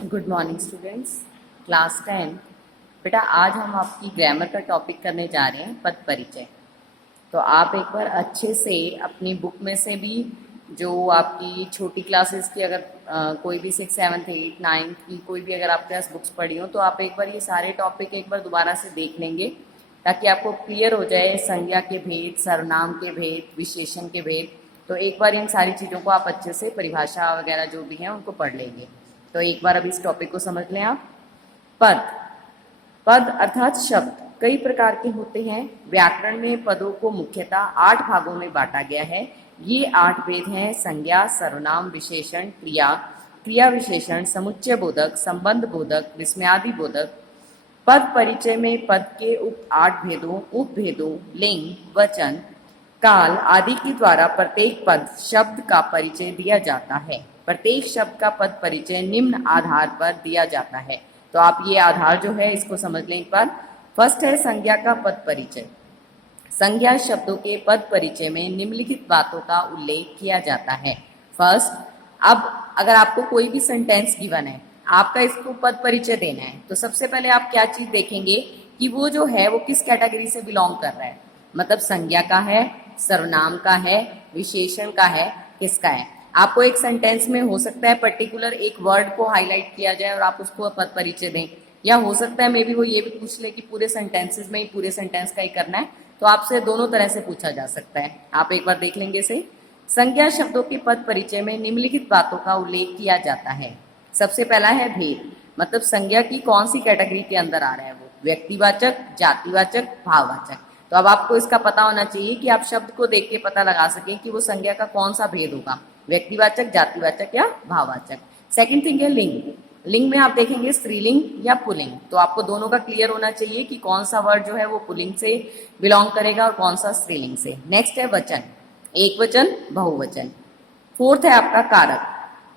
Good morning students, class 10। बेटा आज हम आपकी ग्रामर का टॉपिक करने जा रहे हैं पद परिचय। तो आप एक बार अच्छे से अपनी बुक में से भी जो आपकी छोटी क्लासेस की अगर कोई भी 6, 7, 8, 9 की कोई भी अगर आपके पास बुक्स पढ़ी हो तो आप एक बार ये सारे टॉपिक एक बार दोबारा से देख लेंगे ताकि आपको क्लियर हो जाए संज्ञा के भेद, सर्वनाम के भेद, विशेषण के भेद। तो एक बार इन सारी चीज़ों को आप अच्छे से परिभाषा वगैरह जो भी हैं उनको पढ़ लेंगे। तो एक बार अभी इस टॉपिक को समझ लें आप। पद पद अर्थात शब्द कई प्रकार के होते हैं। व्याकरण में पदों को मुख्यतः 8 भागों में बांटा गया है। ये 8 भेद हैं: संज्ञा, सर्वनाम, विशेषण, क्रिया, क्रिया विशेषण, समुच्चय बोधक, संबंध बोधक, विस्मयादि बोधक। पद परिचय में पद के उप 8 भेदों, उपभेदों, लिंग, वचन, काल आदि के द्वारा प्रत्येक पद शब्द का परिचय दिया जाता है। प्रत्येक शब्द का पद परिचय निम्न आधार पर दिया जाता है। तो आप ये आधार जो है इसको समझ लें पर। फर्स्ट है संज्ञा का पद परिचय। संज्ञा शब्दों के पद परिचय में निम्नलिखित बातों का उल्लेख किया जाता है। फर्स्ट, अब अगर आपको कोई भी सेंटेंस गिवन है, आपका इसको पद परिचय देना है, तो सबसे पहले आप क्या चीज देखेंगे कि वो जो है वो किस कैटेगरी से बिलोंग कर रहा है। मतलब संज्ञा का है, सर्वनाम का है, विशेषण का है, किसका है। आपको एक सेंटेंस में हो सकता है पर्टिकुलर एक वर्ड को हाईलाइट किया जाए और आप उसको पद परिचय दें, या हो सकता है मे बी वो ये भी पूछ ले कि पूरे सेंटेंसेस में ही पूरे सेंटेंस का ही करना है। तो आपसे दोनों तरह से पूछा जा सकता है। आप एक बार देख लेंगे इसे। संज्ञा शब्दों के पद परिचय में निम्नलिखित बातों का उल्लेख किया जाता है। सबसे पहला है भेद, मतलब संज्ञा की कौन सी कैटेगरी के अंदर आ रहा है वो, व्यक्तिवाचक, जातिवाचक, भाववाचक। तो अब आपको इसका पता होना चाहिए कि आप शब्द को देख के पता लगा सकें कि वो संज्ञा का कौन सा भेद होगा, व्यक्तिवाचक, जातिवाचक या भाववाचक। सेकंड थिंग है लिंग। लिंग में आप देखेंगे स्त्रीलिंग या पुल्लिंग। तो आपको दोनों का क्लियर होना चाहिए कि कौन सा वर्ड जो है वो पुल्लिंग से बिलोंग करेगा और कौन सा स्त्रीलिंग से। नेक्स्ट है वचन, एक वचन, बहुवचन। फोर्थ है आपका कारक,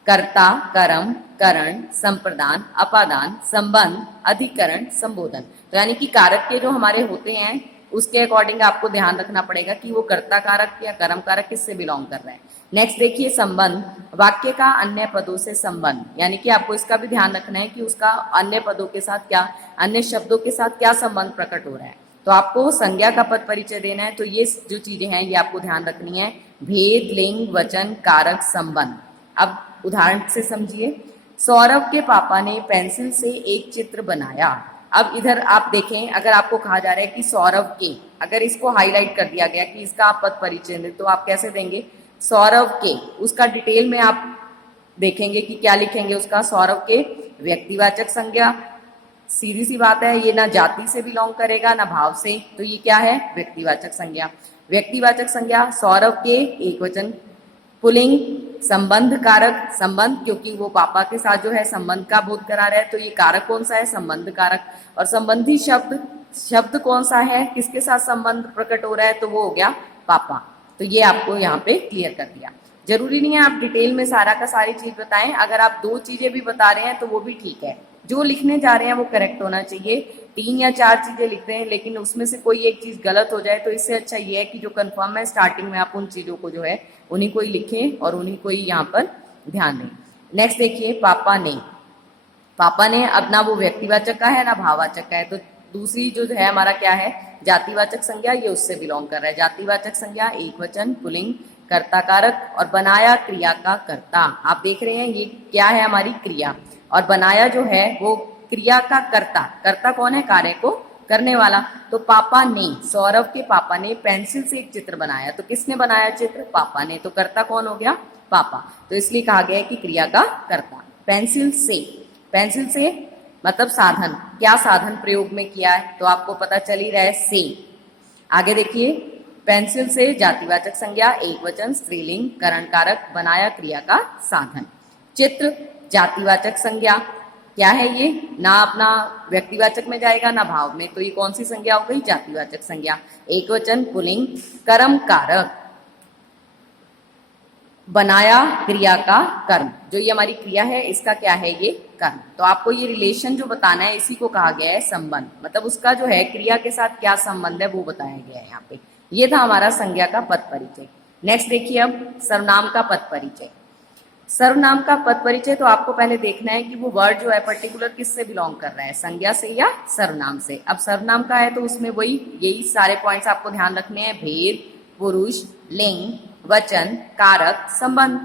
कर्ता, कर्म, करण, संप्रदान, अपादान, संबंध, अधिकरण, संबोधन। तो यानी कि कारक के जो हमारे होते हैं उसके अकॉर्डिंग आपको ध्यान रखना पड़ेगा कि वो कर्ता कारक या कर्म कारक किससे बिलोंग कर रहा है। नेक्स्ट देखिए संबंध, वाक्य का अन्य पदों से संबंध, यानी कि आपको इसका भी ध्यान रखना है कि उसका अन्य पदों के साथ क्या, अन्य शब्दों के साथ क्या संबंध प्रकट हो रहा है। तो आपको संज्ञा का पद परिचय देना है, तो ये जो चीजें हैं ये आपको ध्यान रखनी है: भेद, लिंग, वचन, कारक, संबंध। अब उदाहरण से समझिए। सौरभ के पापा ने पेंसिल से एक चित्र बनाया। अब इधर आप देखें, अगर आपको कहा जा रहा है कि सौरभ के, अगर इसको हाईलाइट कर दिया गया कि इसका आप पद परिचय दें, तो आप कैसे देंगे? सौरभ के, उसका डिटेल में आप देखेंगे कि क्या लिखेंगे उसका। सौरभ के व्यक्तिवाचक संज्ञा, सीधी सी बात है, ये ना जाति से बिलोंग करेगा ना भाव से, तो ये क्या है? व्यक्तिवाचक संज्ञा। व्यक्तिवाचक संज्ञा सौरभ के, एक वचन, पुल्लिंग, संबंध कारक, संबंध क्योंकि वो पापा के साथ जो है संबंध का बोध करा रहा है, तो ये कारक कौन सा है? संबंध कारक। और संबंधी शब्द, शब्द कौन सा है, किसके साथ संबंध प्रकट हो रहा है? तो वो हो गया पापा। तो ये आपको यहाँ पे क्लियर कर दिया। जरूरी नहीं है आप डिटेल में सारा का सारी चीज बताएं, अगर आप 2 चीजें भी बता रहे हैं तो वो भी ठीक है। जो लिखने जा रहे हैं वो करेक्ट होना चाहिए। 3 या 4 चीजें लिख रहे हैं लेकिन उसमें से कोई एक चीज गलत हो जाए, तो इससे अच्छा ये है कि जो कंफर्म है स्टार्टिंग में आप उन चीजों को जो है उन्हीं को ही लिखें और उन्हीं को ही यहाँ पर ध्यान दें। नेक्स्ट देखिए, पापा ने। पापा ने, अब ना वो व्यक्तिवाचक का है ना भाववाचक का है, तो दूसरी जो है हमारा क्या है? जातिवाचक संज्ञा, ये उससे बिलोंग कर रहा है। जातिवाचक संज्ञा, एक वचन, पुल्लिंग, कर्ता कारक, और बनाया क्रिया का कर्ता। आप देख रहे हैं ये क्या है? हमारी क्रिया। और बनाया जो है वो क्रिया का कर्ता। कर्ता कौन है? कार्य को करने वाला। तो पापा ने, सौरभ के पापा ने पेंसिल से एक चित्र बनाया। तो किसने बनाया चित्र? पापा ने। तो कर्ता कौन हो गया? पापा। तो इसलिए कहा गया है कि क्रिया का कर्ता। पेंसिल से, पेंसिल से मतलब साधन, क्या साधन प्रयोग में किया है? तो आपको पता चल ही रहा है, से। आगे देखिए, पेंसिल से जातिवाचक संज्ञा, एक वचन, स्त्रीलिंग, करण कारक, बनाया क्रिया का साधन। चित्र जातिवाचक संज्ञा, क्या है ये? ना अपना व्यक्तिवाचक में जाएगा ना भाव में, तो ये कौन सी संज्ञा हो गई? जातिवाचक संज्ञा। एक वचन, पुल्लिंग, कर्म कारक, बनाया क्रिया का कर्म। जो ये हमारी क्रिया है इसका क्या है? ये कर्म। तो आपको ये रिलेशन जो बताना है इसी को कहा गया है संबंध, मतलब उसका जो है क्रिया के साथ क्या संबंध है वो बताया गया है यहाँ पे। ये था हमारा संज्ञा का पद परिचय। नेक्स्ट देखिए अब सर्वनाम का पद परिचय। सर्वनाम का पद परिचय, तो आपको पहले देखना है कि वो वर्ड जो है पर्टिकुलर किससे बिलोंग कर रहा है, संज्ञा से या सर्वनाम से। अब सर्वनाम का है तो उसमें वही यही सारे पॉइंट्स आपको ध्यान रखने हैं, भेद, पुरुष, लिंग, वचन, कारक, संबंध।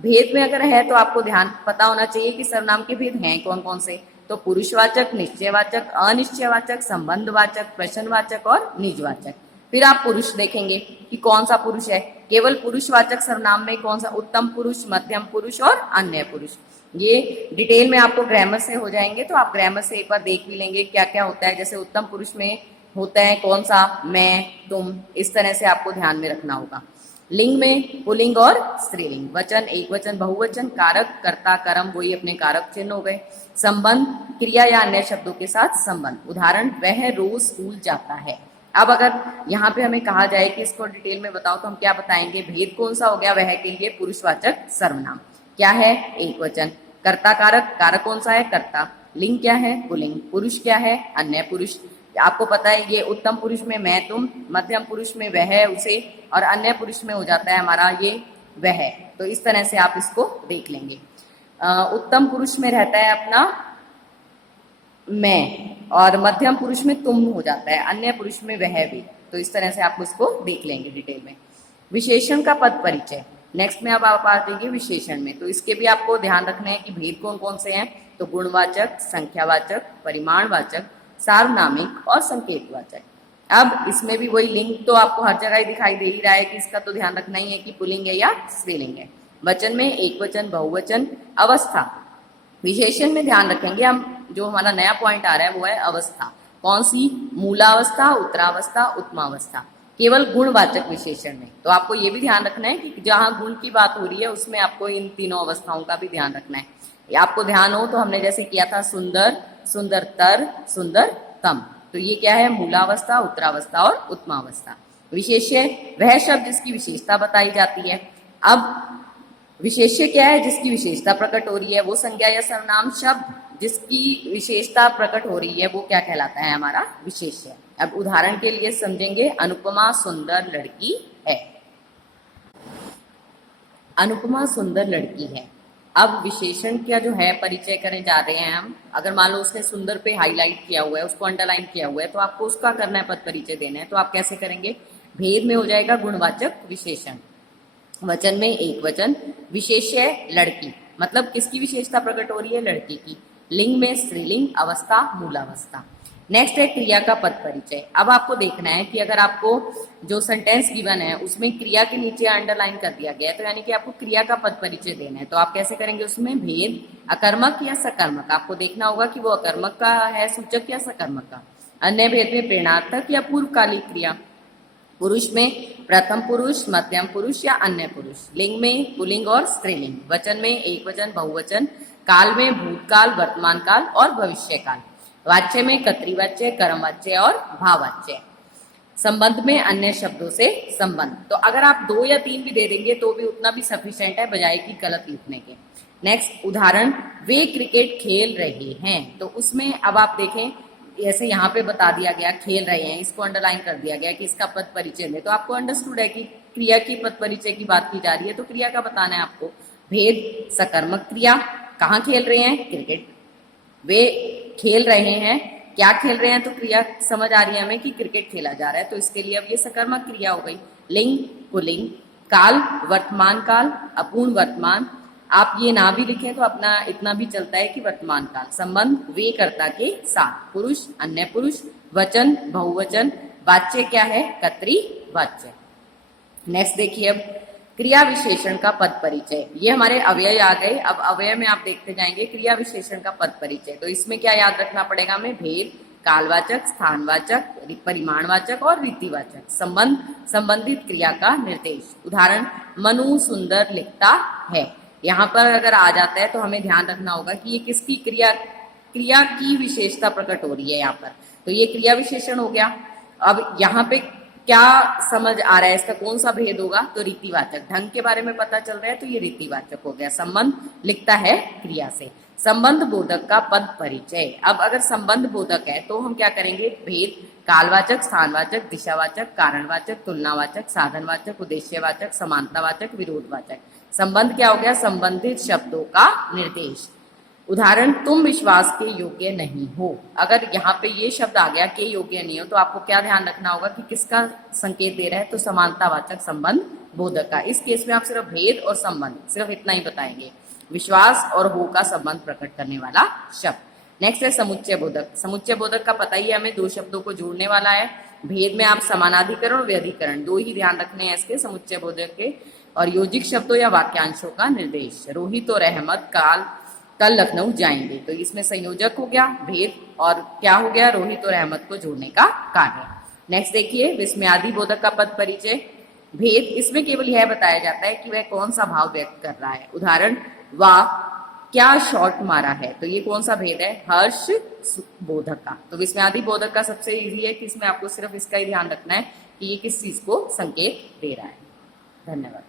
भेद में अगर है तो आपको ध्यान पता होना चाहिए कि सर्वनाम के भेद हैं कौन कौन से। तो पुरुषवाचक, निश्चयवाचक, अनिश्चयवाचक, संबंधवाचक, प्रश्नवाचक और निजवाचक। फिर आप पुरुष देखेंगे कि कौन सा पुरुष है, केवल पुरुषवाचक सर्वनाम में कौन सा, उत्तम पुरुष, मध्यम पुरुष और अन्य पुरुष। ये डिटेल में आपको ग्रामर से हो जाएंगे, तो आप ग्रामर से एक बार देख भी लेंगे क्या क्या होता है। जैसे उत्तम पुरुष में होता है कौन सा, मैं, तुम, इस तरह से आपको ध्यान में रखना होगा। लिंग में पुल्लिंग और स्त्रीलिंग, वचन, एक वचन, बहुवचन, कारक, कर्ता, कर्म, वही अपने कारक चिन्ह हो गए। संबंध, क्रिया या अन्य शब्दों के साथ संबंध। उदाहरण, वह रोज स्कूल जाता है। अब अगर यहाँ पे हमें कहा जाए कि इसको डिटेल में बताओ तो हम क्या बताएंगे, भेद कौन सा हो गया, वह के लिए पुरुषवाचक सर्वनाम। क्या है, एक वचन। कर्ता कारक, कारक कौन सा है, कर्ता। लिंग क्या है, पुल्लिंग। पुरुष क्या है, अन्य पुरुष। आपको पता है ये उत्तम पुरुष में मैं तुम, मध्यम पुरुष में वह उसे, और अन्य पुरुष में हो जाता है हमारा ये वह। तो इस तरह से आप इसको देख लेंगे। उत्तम पुरुष में रहता है अपना मैं, और मध्यम पुरुष में तुम हो जाता है, अन्य पुरुष में वह भी। तो इस तरह से आप उसको देख लेंगे डिटेल में। विशेषण का पद परिचय, नेक्स्ट में अब आप आ जाएंगे विशेषण में। तो इसके भी आपको ध्यान रखना है कि भेद कौन कौन से हैं। तो गुणवाचक, संख्यावाचक, परिमाणवाचक, सार्वनामिक और संकेतवाचक। अब इसमें भी वही लिंग तो आपको हर जगह ही दिखाई दे ही रहा है कि इसका तो ध्यान रखना ही है कि पुल्लिंग है या स्त्रीलिंग है। वचन में एक वचन, बहुवचन, अवस्था। विशेषण में ध्यान रखेंगे हम, जो हमारा नया पॉइंट आ रहा है वो है अवस्था। कौन सी, मूलावस्था, उत्तरावस्था, उत्तमावस्था। केवल गुणवाचक विशेषण में। तो आपको ये भी ध्यान रखना है कि जहां गुण की बात हो रही है उसमें आपको इन तीनों अवस्थाओं का भी ध्यान रखना है। आपको ध्यान हो तो हमने जैसे किया था सुंदर, सुंदरतर, सुंदरतम। तो ये क्या है, मूलावस्था, उत्तरावस्था और उत्तमावस्था। विशेष्य, वह शब्द जिसकी विशेषता बताई जाती है। अब विशेष्य क्या है, जिसकी विशेषता प्रकट हो रही है, वो संज्ञा या सर्वनाम शब्द जिसकी विशेषता प्रकट हो रही है वो क्या कहलाता है, हमारा विशेष्य। अब उदाहरण के लिए समझेंगे, अनुपमा सुंदर लड़की है। अनुपमा सुंदर लड़की है। अब विशेषण का जो है परिचय करने जा रहे हैं हम। अगर मान लो उसने सुंदर पे हाईलाइट किया हुआ है, उसको अंडरलाइन किया हुआ है, तो आपको उसका करना है, पद परिचय देना है। तो आप कैसे करेंगे, भेद में हो जाएगा गुणवाचक विशेषण, वचन में एक वचन, विशेष्य लड़की, मतलब किसकी विशेषता प्रकट हो रही है, लड़की की। लिंग में स्त्रीलिंग, अवस्था मूलावस्था। नेक्स्ट है क्रिया का पद परिचय। अब आपको देखना है कि अगर आपको जो सेंटेंस गिवन है उसमें क्रिया के नीचे अंडरलाइन कर दिया गया है, तो यानी कि आपको क्रिया का पद परिचय देना है। तो आप कैसे करेंगे, उसमें भेद, अकर्मक या सकर्मक। आपको देखना होगा कि वो अकर्मक का है सूचक या सकर्मक का। अन्य भेद में प्रेरणार्थक या पूर्वकालिक क्रिया। पुरुष में प्रथम पुरुष, मध्यम पुरुष या अन्य पुरुष। लिंग में पुल्लिंग और स्त्रीलिंग। वचन में एक वचन, बहुवचन। काल में भूतकाल, वर्तमान काल और भविष्य काल। वाच्य में कर्तृवाच्य, कर्मवाच्य और भाववाच्य। संबंध में अन्य शब्दों से संबंध। तो अगर आप 2 या 3 भी दे देंगे तो भी उतना भी सफिशिएंट है, बजाय कि गलत लिखने के। नेक्स्ट उदाहरण, वे क्रिकेट खेल रहे हैं। तो उसमें अब आप देखें, ऐसे यहाँ पे बता दिया गया खेल रहे हैं, इसको अंडरलाइन कर दिया गया कि इसका पद परिचय में। तो आपको अंडरस्टूड है कि क्रिया की पद परिचय की बात की जा रही है, तो क्रिया का बताना है आपको। भेद, सकर्मक क्रिया, कहाँ खेल रहे हैं, क्रिकेट। वे खेल रहे हैं, क्या खेल रहे हैं, तो क्रिया समझ आ रही है हमें कि क्रिकेट खेला जा रहा है, तो इसके लिए अब ये सकर्मक क्रिया हो गई। लिंग, पुल्लिंग। काल, वर्तमान काल, अपूर्ण वर्तमान। आप ये ना भी लिखें तो अपना इतना भी चलता है कि वर्तमान काल। संबंध, वे कर्ता के साथ। पुरुष, अन्य पुरुष। वचन, बहुवचन। वाच्य क्या है, कर्तृवाच्य। नेक्स्ट देखिए, अब क्रिया विशेषण का पद परिचय। ये हमारे अव्यय आ गए। अब अव्यय में आप देखते जाएंगे क्रिया विशेषण का पद परिचय। तो इसमें क्या याद रखना पड़ेगा हमें, भेद, कालवाचक, स्थानवाचक, परिमाणवाचक और रीतिवाचक। संबंध, संबंधित क्रिया का निर्देश। उदाहरण, मनु सुंदर लिखता है। यहाँ पर अगर आ जाता है तो हमें ध्यान रखना होगा कि ये किसकी क्रिया की विशेषता प्रकट हो रही है यहाँ पर। तो ये क्रिया विशेषण हो गया। अब यहाँ पे क्या समझ आ रहा है, इसका कौन सा भेद होगा, तो रीतिवाचक। ढंग के बारे में पता चल रहा है तो ये रीतिवाचक हो गया। संबंध लिखता है क्रिया से। संबंध बोधक का पद परिचय। अब अगर संबंध बोधक है तो हम क्या करेंगे, भेद, कालवाचक, स्थानवाचक, दिशावाचक, कारणवाचक, तुलनावाचक, साधनवाचक, उद्देश्यवाचक, समानतावाचक, विरोधवाचक। संबंध क्या हो गया? संबंधित शब्दों का निर्देश। उदाहरण, तुम विश्वास के योग्य नहीं हो। अगर यहाँ पे ये शब्द आ गया के योग्य नहीं हो, तो आपको क्या ध्यान रखना होगा कि किसका संकेत दे रहा है? तो समानतावाचक संबंध बोधक का। इस केस में आप सिर्फ भेद और संबंध सिर्फ इतना ही बताएंगे, विश्वास और हो का संबंध प्रकट करने वाला शब्द। नेक्स्ट है समुच्चय बोधक। समुच्चय बोधक का पता ही है हमें, दो शब्दों को जोड़ने वाला है। भेद में आप समानाधिकरण और व्यधिकरण दो ही ध्यान रखने हैं इसके समुच्चय बोधक के। और योजिक शब्दों या वाक्यांशों का निर्देश, रोहित और अहमद कल लखनऊ जाएंगे, तो इसमें संयोजक हो गया भेद, और क्या हो गया? रोहित और अहमद को जोड़ने का कार्य। नेक्स्ट देखिए विस्मयादि बोधक का पद परिचय। भेद, इसमें केवल यह बताया जाता है कि वह कौन सा भाव व्यक्त कर रहा है। उदाहरण, वाह क्या शॉट मारा है, तो ये कौन सा भेद है? हर्ष बोधक का। तो विस्मयादि बोधक का सबसे इजी है कि इसमें आपको सिर्फ इसका ही ध्यान रखना है कि ये किस चीज को संकेत दे रहा है। धन्यवाद।